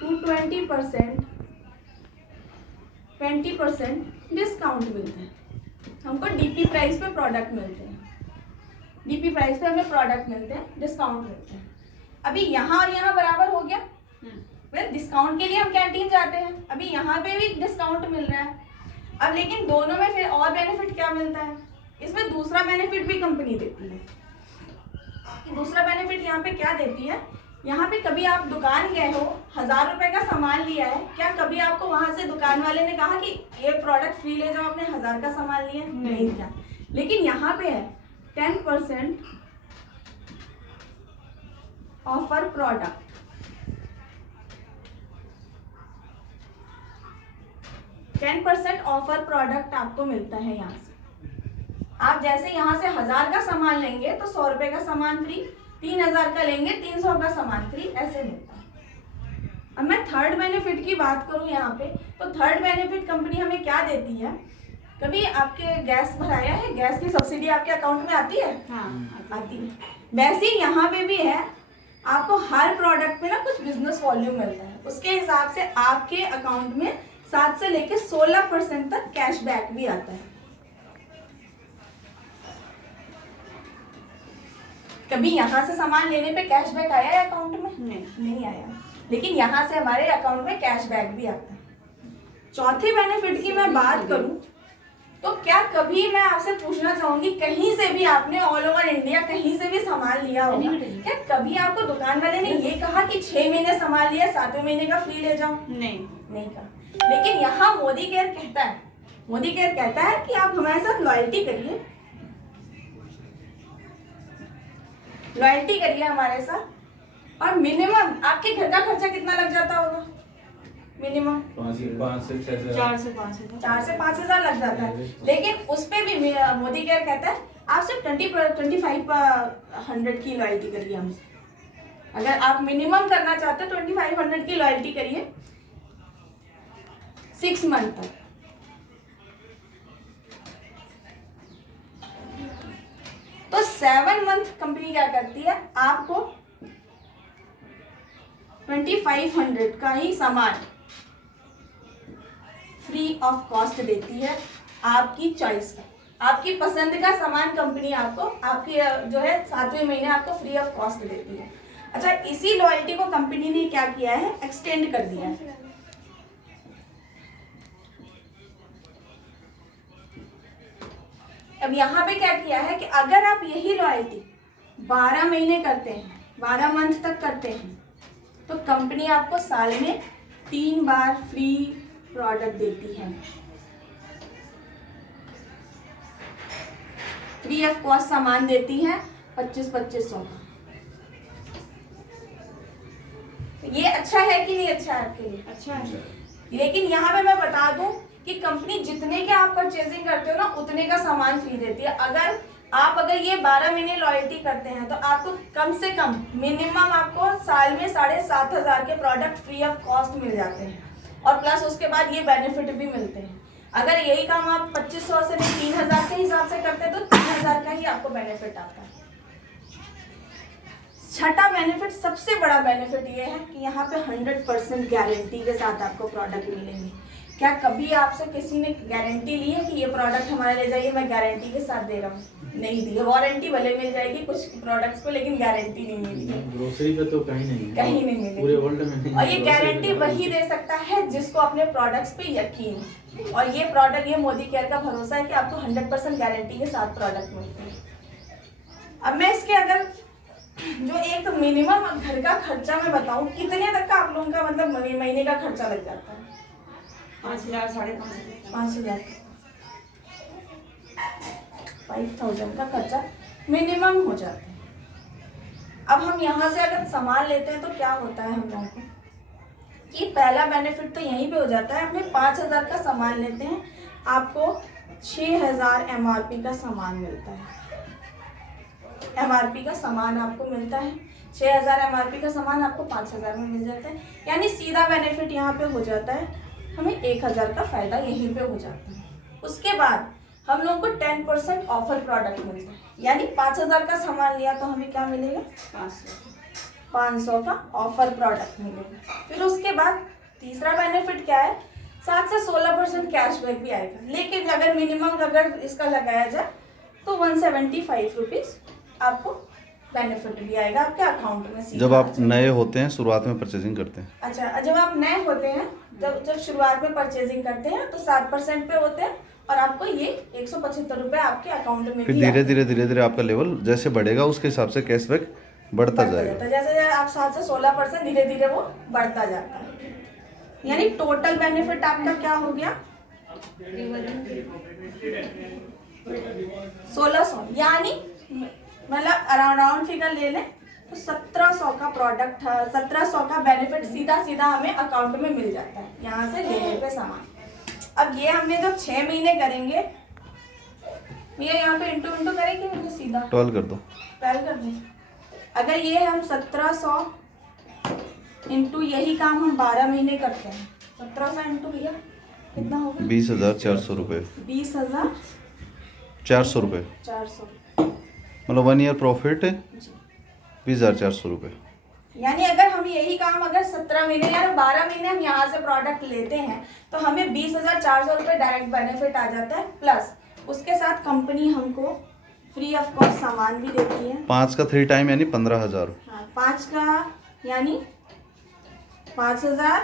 To 20% discount मिलता है। हमको डीपी प्राइस पे प्रोडक्ट मिलते हैं, डीपी प्राइस पे हमें प्रोडक्ट मिलते हैं, डिस्काउंट मिलते हैं। अभी यहाँ और यहाँ बराबर हो गया। डिस्काउंट के लिए हम कैंटीन जाते हैं, अभी यहाँ पे भी डिस्काउंट मिल रहा है। अब लेकिन दोनों में फिर और बेनिफिट क्या मिलता है, इसमें दूसरा बेनिफिट भी कंपनी देती है। दूसरा बेनिफिट यहाँ पे क्या देती है, यहाँ पे कभी आप दुकान गए हो, 1000 रुपए का सामान लिया है, क्या कभी आपको वहां से दुकान वाले ने कहा कि ये प्रोडक्ट फ्री ले जाओ, आपने 1000 का सामान लिया? नहीं किया। लेकिन यहाँ पे है 10% ऑफर प्रोडक्ट, 10% ऑफर प्रोडक्ट आपको मिलता है यहाँ से। आप जैसे यहाँ से 1000 का सामान लेंगे तो 100 रुपए का सामान फ्री, 3000 का लेंगे 300 का सामान फ्री, ऐसे मिलता है। अब मैं थर्ड बेनिफिट की बात करूँ यहाँ पे, तो थर्ड बेनिफिट कंपनी हमें क्या देती है, कभी आपके गैस भराया है, गैस की सब्सिडी आपके अकाउंट में आती है? हाँ, आती है। वैसे ही यहाँ पे भी है, आपको हर प्रोडक्ट पे ना कुछ बिजनेस वॉल्यूम मिलता है, उसके हिसाब से आपके अकाउंट में 7 से लेकर 16% तक कैशबैक भी आता है। कभी यहाँ से सामान लेने पे कैशबैक आया है अकाउंट में? नहीं आया, लेकिन यहाँ से हमारे अकाउंट में कैशबैक भी आता है। चौथे बेनिफिट की मैं बात करूं तो क्या कभी मैं आपसे पूछना चाहूंगी, कहीं से भी आपने ऑल ओवर इंडिया कहीं से भी सामान लिया होगा, क्या कभी आपको दुकान वाले ने ये कहा कि 6 महीने सामान लिया 7वें महीने का फ्री ले जाओ? नहीं कहा। लेकिन यहाँ मोदी केयर कहता है कि आप हमारे साथ लॉयल्टी करिए, हमारे साथ। और मिनिमम आपके घर का खर्चा कितना लग जाता होगा? मिनिमम 4 से 5 हजार लग जाता है। लेकिन उस पे भी मोदी केयर कहता है आप सिर्फ 2500 की लॉयल्टी करिए हमसे। अगर आप मिनिमम करना चाहते हो 2500 की लॉयल्टी करिए 6 मंथ तक। तो 7 मंथ कंपनी क्या करती है, आपको 2500 का ही सामान फ्री ऑफ कॉस्ट देती है, आपकी चॉइस का, आपकी पसंद का सामान कंपनी आपको आपकी जो है 7वें महीने आपको फ्री ऑफ कॉस्ट देती है। अच्छा, इसी लॉयल्टी को कंपनी ने क्या किया है, एक्सटेंड कर दिया है। अब यहाँ पे क्या किया है कि अगर आप यही लॉयल्टी 12 महीने करते हैं, 12 मंथ तक करते हैं, तो कंपनी आपको साल में 3 बार फ्री प्रोडक्ट देती है, फ्री ऑफ कॉस्ट सामान देती है 2500 का। ये अच्छा है कि नहीं अच्छा है आपके लिए? अच्छा है। लेकिन यहाँ पे मैं बता दूं कि कंपनी जितने के आप परचेजिंग करते हो ना उतने का सामान फ्री देती है। अगर ये 12 महीने लॉयल्टी करते हैं तो आपको कम से कम मिनिमम आपको साल में 7500 के प्रोडक्ट फ्री ऑफ कॉस्ट मिल जाते हैं, और प्लस उसके बाद ये बेनिफिट भी मिलते हैं। अगर यही काम आप 2500 से 3000 के हिसाब से करते हैं तो 3000 का ही आपको बेनिफिट आता है। छठा बेनिफिट, सबसे बड़ा बेनिफिट ये है कि यहाँ पे 100% गारंटी के साथ आपको प्रोडक्ट मिलेंगे। क्या कभी आपसे किसी ने गारंटी ली है कि ये प्रोडक्ट हमारे ले जाइए, मैं गारंटी के साथ दे रहा हूँ? नहीं दी है। वारंटी भले मिल जाएगी कुछ प्रोडक्ट्स को, लेकिन गारंटी नहीं मिली है। ग्रोसरी पे तो कहीं नहीं मिली पूरे वर्ल्ड में नहीं। और ये गारंटी वही दे सकता है जिसको अपने प्रोडक्ट्स पे यकीन है, और ये मोदी केयर का भरोसा है कि आपको 100% गारंटी के साथ प्रोडक्ट मिलते हैं। अब मैं इसके अगर जो एक मिनिमम घर का खर्चा मैं बताऊं, कितने तक का आप लोगों का मतलब महीने का खर्चा लग जाता है? 5000 5,500 5000 5000 का खर्चा मिनिमम हो जाता है। अब हम यहाँ से अगर सामान लेते हैं तो क्या होता है हम लोगों को कि पहला बेनिफिट तो यहीं पे हो जाता है, अपने 5000 का सामान लेते हैं आपको 6000 MRP का सामान मिलता है। MRP का सामान आपको मिलता है 6000 MRP का सामान आपको 5000 में मिल जाता है, यानी सीधा बेनिफिट यहाँ पे हो जाता है, हमें 1000 का फायदा यहीं पे हो जाता है। उसके बाद हम लोग को 10% ऑफर प्रोडक्ट मिलता है, यानी 5000 का सामान लिया तो हमें क्या मिलेगा? 500 का ऑफर प्रोडक्ट मिलेगा। फिर उसके बाद तीसरा बेनिफिट क्या है, 7 से 16% कैशबैक भी आएगा। लेकिन अगर मिनिमम अगर इसका लगाया जाए तो 175 रुपीज़ आपको बेनिफिट भी आएगा आपके अकाउंट में सीधा। जब आप नए होते हैं शुरुआत में परचेजिंग करते हैं। अच्छा, जब आप नए होते हैं, जब शुरुआत में परचेजिंग करते हैं तो 7% पे होते हैं और आपको ये 175 रुपये आपके अकाउंट में फिर भी धीरे आते धीरे धीरे धीरे आपका लेवल जैसे बढ़ेगा उसके हिसाब से कैशबैक बढ़ता जाएगा। जैसे जैसे आप 7 से 16% धीरे धीरे वो बढ़ता जाता है। यानी टोटल बेनिफिट आपका क्या हो गया 1600, यानी मतलब अराउंड फिगर ले लें तो 1700 का प्रोडक्ट है, 1700 का बेनिफिट सीधा सीधा हमें अकाउंट में मिल जाता है यहाँ से लेने पे सामान। अब ये हमने जब 6 महीने करेंगे, ये यहाँ पे इंटू करेंगे हमने सीधा 12 कर दो। 12 कर दें। अगर ये हम 1700 इंटू यही काम हम 12 महीने करते हैं, 1700 इंटू भैया कितना होगा 20,400 रुपये। 20,400 रुपये, 400 मतलब 1 ईयर प्रॉफिट 20,400 रुपये। यानी अगर हम यही काम अगर 17 महीने या 12 महीने हम यहाँ से प्रोडक्ट लेते हैं तो हमें 20,400 रुपये डायरेक्ट बेनिफिट आ जाता है। प्लस उसके साथ कंपनी हमको फ्री ऑफ कॉस्ट सामान भी देती है। 5 का 3 टाइम यानी 15,000। हाँ, 5 का यानी 5,000,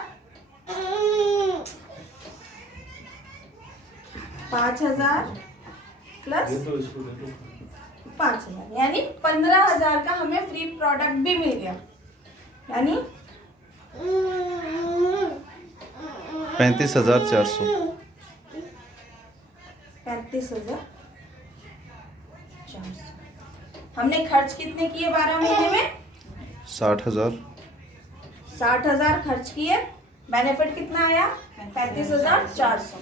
5,000 प्लस 5,000 यानी 15,000 का हमें फ्री प्रोडक्ट भी मिल गया। यानी 35,400। 35,400। हमने खर्च कितने किए 12 महीने में 60,000। 60,000 खर्च किए, बेनिफिट कितना आया 35,400।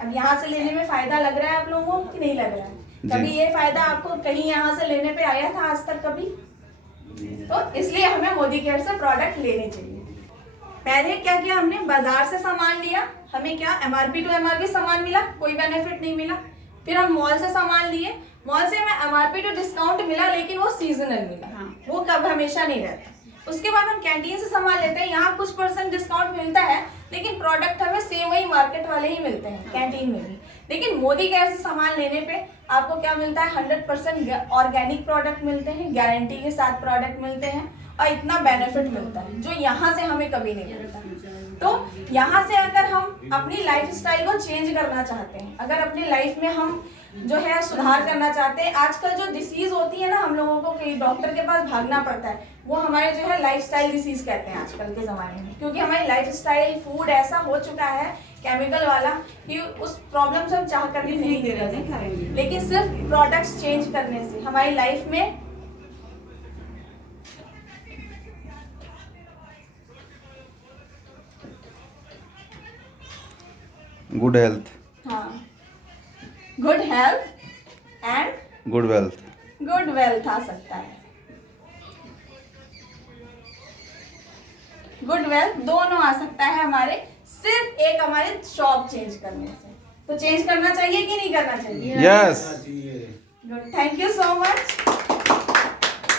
अब यहाँ से लेने में फायदा लग रहा है आप लोगों को कि नहीं लग रहा है? कभी ये फायदा आपको कहीं यहाँ से लेने पे आया था आज तक कभी? तो इसलिए हमें मोदी केयर से प्रोडक्ट लेने चाहिए। पहले क्या किया हमने, बाजार से सामान लिया, हमें क्या MRP टू MRP सामान मिला, कोई बेनिफिट नहीं मिला। फिर हम मॉल से सामान लिए, मॉल से हमें MRP टू डिस्काउंट मिला, लेकिन वो सीजनल मिला, वो कब हमेशा नहीं रहता। उसके बाद हम कैंटीन से सामान लेते हैं, यहाँ कुछ % डिस्काउंट मिलता है, लेकिन प्रोडक्ट हमें सेम वही मार्केट वाले ही मिलते हैं कैंटीन में भी। लेकिन मोदी केयर से सामान लेने पे आपको क्या मिलता है 100% ऑर्गेनिक प्रोडक्ट मिलते हैं, गारंटी के साथ प्रोडक्ट मिलते हैं और इतना बेनिफिट मिलता है जो यहाँ से हमें कभी नहीं मिलता। तो यहाँ से अगर हम अपनी लाइफ स्टाइल को चेंज करना चाहते हैं, अगर अपनी लाइफ में हम जो है सुधार करना चाहते हैं, आजकल जो डिसीज होती है ना हम लोगों को कहीं डॉक्टर के पास भागना पड़ता है, वो हमारे जो है लाइफस्टाइल डिसीज कहते हैं आजकल के ज़माने में। क्योंकि हमारी लाइफस्टाइल फूड ऐसा हो चुका है केमिकल वाला कि उस प्रॉब्लम से हम चाह कर भी नहीं दे रहे हैं। लेकिन सिर्फ प्रोडक्ट्स चेंज करने से हमारी लाइफ में गुड हेल्थ, हाँ, good health and good wealth, good wealth आ सकता है। गुड वेल्थ दोनों आ सकता है हमारे, सिर्फ एक हमारे शॉप चेंज करने से। तो चेंज करना चाहिए कि नहीं करना चाहिए? Yes. Good, thank you so much.